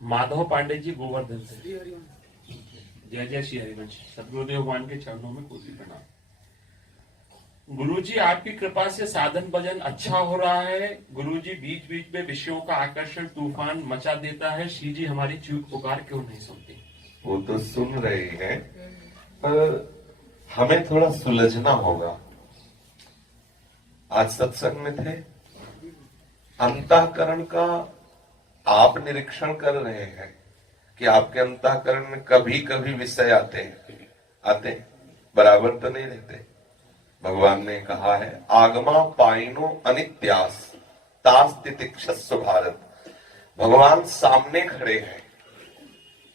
माधव पांडे जी गोवर्धन से। जय जय श्री हरिवंश। सदगुरुदेव भगवान के चरणों में कोटि प्रणाम। गुरुजी आपकी कृपा से साधन भजन अच्छा हो रहा है। गुरुजी बीच बीच में विषयों का आकर्षण तूफान मचा देता है। श्री जी हमारी चूक पुकार क्यों नहीं सुनते? वो तो सुन रही है, पर हमें थोड़ा सुलझना होगा। आज सत्संग में थे, अंतःकरण का आप निरीक्षण कर रहे हैं कि आपके अंतःकरण में कभी कभी विषय आते हैं, बराबर तो नहीं रहते। भगवान ने कहा है, आगमा पाइनो अनित्यास तास तितिक्षस्व भारत। भगवान सामने खड़े हैं,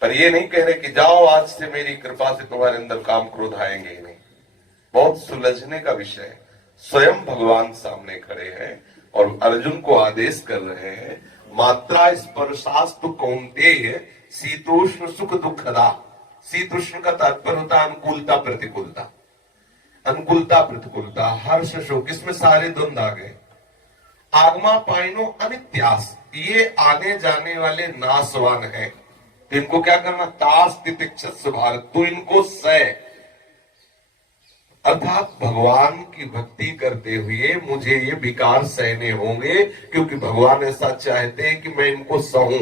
पर ये नहीं कह रहे कि जाओ आज से मेरी कृपा से तुम्हारे अंदर काम क्रोध आएंगे ही नहीं। बहुत सुलझने का विषय है। स्वयं भगवान सामने खड़े हैं और अर्जुन को आदेश कर रहे हैं, मात्रा स्पर्शास्तु कौन्तेय शीतोष्ण सुख दुखदा। शीतोष्ण का तात्पर्य होता है अनुकूलता प्रतिकूलता, अनुकूलता प्रतिकूलता, हर्ष शोक, इसमें सारे द्वंद आ गए। आगमा पाइनो अनित्यास, ये आने जाने वाले नाशवान हैं, तो इनको क्या करना? तास तितिक्षस्व भारत, तो इनको सह। अर्थात भगवान की भक्ति करते हुए मुझे ये विकार सहने होंगे, क्योंकि भगवान ऐसा चाहते हैं कि मैं इनको सहूं।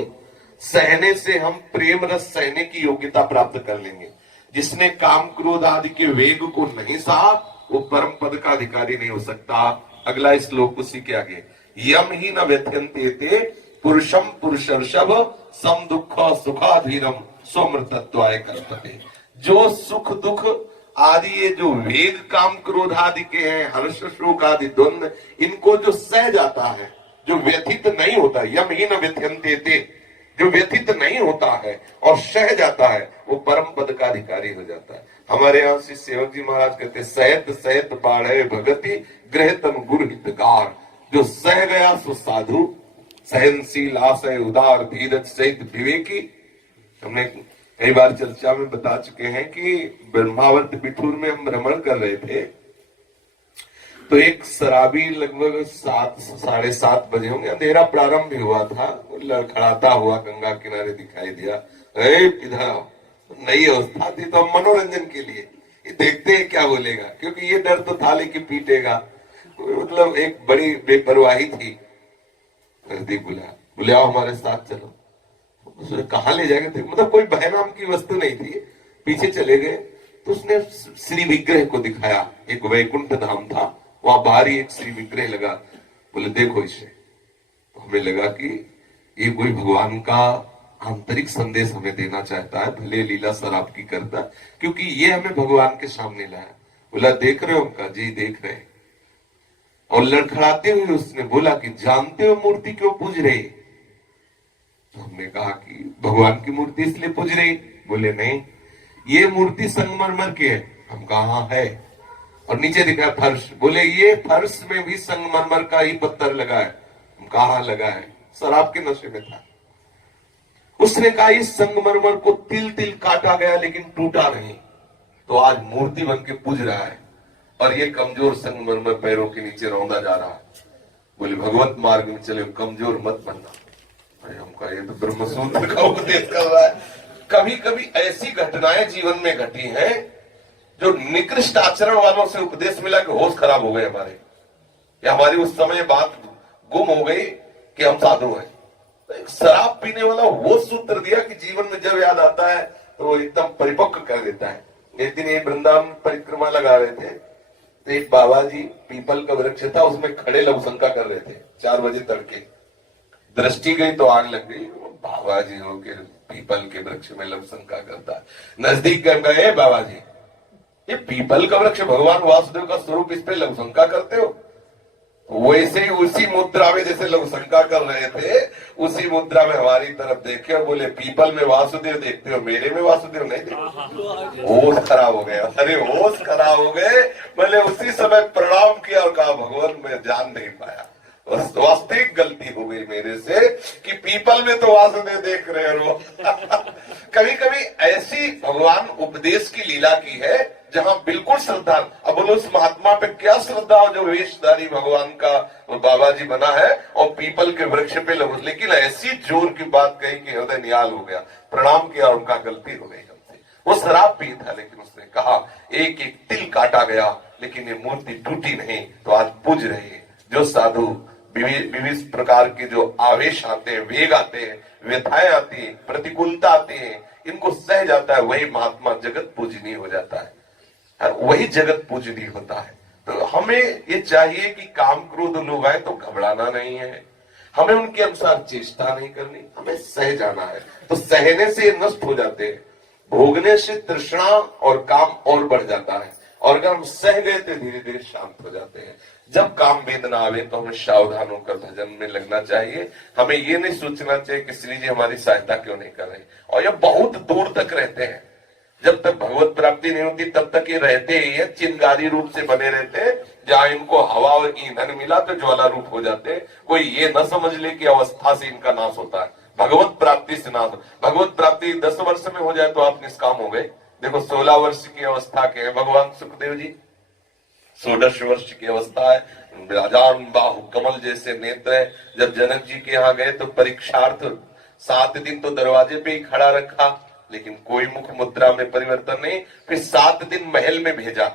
सहने से हम प्रेम रस सहने की योग्यता प्राप्त कर लेंगे। जिसने काम क्रोध आदि के वेग को नहीं सहा, वो परम पद का अधिकारी नहीं हो सकता। अगला श्लोक उसी के आगे, यम ही न व्यथयन्ते ते पुरुषम पुरुषर्षभ सम दुख सुखाधीरम स्वमृतत्वाय कल्पते। जो सुख दुख आदि ये जो वेग काम क्रोध आदि के हैं, हर्ष शोक आदि द्वंद, इनको जो सह जाता है, जो व्यथित नहीं होता, यम ही न व्यथयन्ते ते, जो व्यथित नहीं होता है और सह जाता है, वो परम पद का अधिकारी हो जाता है। हमारे यहाँ श्री सेवक जी महाराज कहते, सहत सहत बाढ़े भगति गृहतन गुरु हितकार। जो सह गया सो साधु, सहनशील आशय उदार धीरज सहित विवेकी। हमने कई बार चर्चा में बता चुके हैं कि ब्रह्मावर्त बिठूर में हम भ्रमण कर रहे थे, तो एक शराबी लगभग 7 साढ़े 7 बजे होंगे, अंधेरा प्रारंभ भी हुआ था, लड़खड़ाता हुआ गंगा किनारे दिखाई दिया। इधर नई अवस्था थी, तो हम मनोरंजन के लिए देखते हैं क्या बोलेगा, क्योंकि ये डर तो था लेकिन पीटेगा। मतलब एक बड़ी बेपरवाही थी। नजदीक बुलाया, हमारे साथ चलो। उसने कहाँ ले जाएंगे थे, मतलब कोई भय नाम की वस्तु नहीं थी। पीछे चले गए तो उसने श्री विग्रह को दिखाया। एक वैकुंठ धाम था, वहां बाहर ही एक श्री विग्रह लगा। बोले देखो इसे। तो हमें लगा कि ये कोई भगवान का आंतरिक संदेश हमें देना चाहता है, भले लीला शराब की करता, क्योंकि ये हमें भगवान के सामने लाया। बोला देख रहे हो? उनका जी देख रहे हैं। और लड़खड़ाते हुए उसने बोला कि जानते हो मूर्ति क्यों पूज रहे? तो हमने कहा कि भगवान की मूर्ति इसलिए पूज रही। बोले नहीं, ये मूर्ति संगमरमर की है। हम कहा है, और नीचे दिखा फर्श। बोले ये फर्श में भी संगमरमर का ही पत्थर लगा है। हम कहा लगा है, शराब के नशे में था। उसने कहा इस संगमरमर को तिल तिल काटा गया लेकिन टूटा नहीं, तो आज मूर्ति बन के पूज रहा है, और ये कमजोर संगमरमर पैरों के नीचे रौंदा जा रहा है। बोले भगवत मार्ग में चले, कमजोर मत बनना। हमका ये तो ब्रह्मसूत्र का उपदेश कर रहा है। कभी कभी ऐसी घटनाएं जीवन में घटी हैं जो निकृष्ट आचरण वालों से उपदेश मिला कि होश खराब हो गए हमारे, या हमारी उस समय बात गुम हो गई कि हम साधु हैं। तो एक शराब पीने वाला वो सूत्र दिया कि जीवन में जब याद आता है तो वो एकदम परिपक्व कर देता है। एक दिन ये वृंदावन परिक्रमा लगा रहे थे, तो एक बाबा जी पीपल का वृक्ष था, उसमें खड़े लघुशंका कर रहे थे 4 बजे तड़के। दृष्टि गई तो आग लग गई। बाबा जी हो के पीपल के वृक्ष में लघुशंका करता है। नजदीक गए, बाबा जी ये पीपल का वृक्ष भगवान वासुदेव का स्वरूप, इस पे लघुशंका करते हो? वैसे ही उसी मुद्रा में जैसे लघुशंका कर रहे थे, उसी मुद्रा में हमारी तरफ देखे और बोले पीपल में वासुदेव देखते हो, मेरे में वासुदेव नहीं देखते। होश खराब हो गया। अरे होश खराब हो गए। मैंने उसी समय प्रणाम किया और कहा भगवान मैं जान नहीं पाया, वास्तविक गलती हो गई मेरे से कि पीपल में तो वासुदेव देख रहे हो। कभी कभी ऐसी भगवान उपदेश की लीला की है जहां बिल्कुल श्रद्धा। अब बोलो उस महात्मा पे क्या श्रद्धा हो जो वेशधारी भगवान का बाबा जी बना है और पीपल के वृक्ष पे लगो, लेकिन ऐसी जोर की बात कही कि हृदय निहाल हो गया, प्रणाम किया और उनका गलती हो गई हमसे। वो शराब पी था लेकिन उसने कहा एक एक तिल काटा गया लेकिन ये मूर्ति टूटी नहीं, तो आज पूज रही है। जो साधु विविध प्रकार के जो आवेश आते हैं, वेग आते हैं, व्यथाएं आती है, प्रतिकूलता आती है, इनको सह जाता है, वही महात्मा जगत पूजनीय हो जाता है, वही जगत पूजनीय होता है। तो हमें ये चाहिए कि काम क्रोध लोग आए तो घबराना नहीं है, हमें उनके अनुसार चेष्टा नहीं करनी, हमें सह जाना है। तो सहने से नष्ट हो जाते हैं, भोगने से तृष्णा और काम और बढ़ जाता है, और अगर हम सह गए तो धीरे धीरे शांत हो जाते हैं। जब काम वेदना आवे तो हमें सावधान होकर भजन में लगना चाहिए। हमें ये नहीं सोचना चाहिए कि श्री जी हमारी सहायता क्यों नहीं कर रहे, और ये बहुत दूर तक रहते हैं। जब तक भगवत प्राप्ति नहीं होती तब तक ये रहते ही है, चिंगारी रूप से बने रहते हैं। जहां इनको हवा और ईंधन मिला तो ज्वाला रूप हो जाते हैं। कोई ये न समझ ले कि अवस्था से इनका नाश होता है, भगवत प्राप्ति से नाश। भगवत प्राप्ति 10 वर्ष में हो जाए तो आप निष्काम हो गए। देखो 16 वर्ष की अवस्था के हैं भगवान सुखदेव जी, 16 वर्ष की अवस्था है, राजान बाहु कमल जैसे नेत्र है। जब जनक जी के यहाँ गए तो परीक्षार्थ 7 दिन तो दरवाजे पे ही खड़ा रखा, लेकिन कोई मुख मुद्रा में परिवर्तन नहीं। फिर 7 दिन महल में भेजा,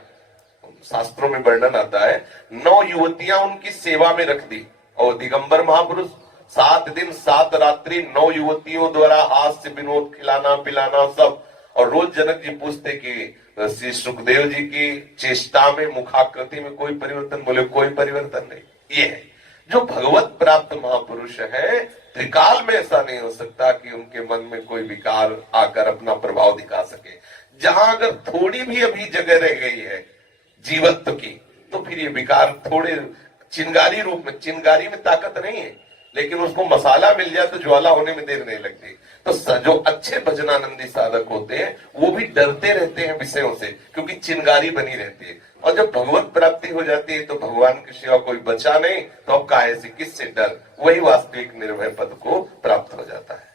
शास्त्रों में वर्णन आता है 9 युवतियां उनकी सेवा में रख दी, और दिगंबर महापुरुष 7 दिन 7 रात्रि 9 युवतियों द्वारा हास्य विनोद खिलाना पिलाना सब। और रोज जनक जी पूछते कि श्री सुखदेव जी की चेष्टा में मुखाकृति में कोई परिवर्तन, बोले कोई परिवर्तन नहीं। ये है जो भगवत प्राप्त महापुरुष है, त्रिकाल में ऐसा नहीं हो सकता कि उनके मन में कोई विकार आकर अपना प्रभाव दिखा सके। जहां अगर थोड़ी भी अभी जगह रह गई है जीवत्व की, तो फिर ये विकार थोड़े चिंगारी रूप में, चिंगारी में ताकत नहीं है, लेकिन उसको मसाला मिल जाए तो ज्वाला होने में देर नहीं लगती। तो जो अच्छे भजनानंदी साधक होते हैं वो भी डरते रहते हैं विषयों से, क्योंकि चिंगारी बनी रहती है। और जब भगवत प्राप्ति हो जाती है तो भगवान की सेवा कोई बचा नहीं, तो अब काहे से, किससे डर, वही वास्तविक निर्भय पद को प्राप्त हो जाता है।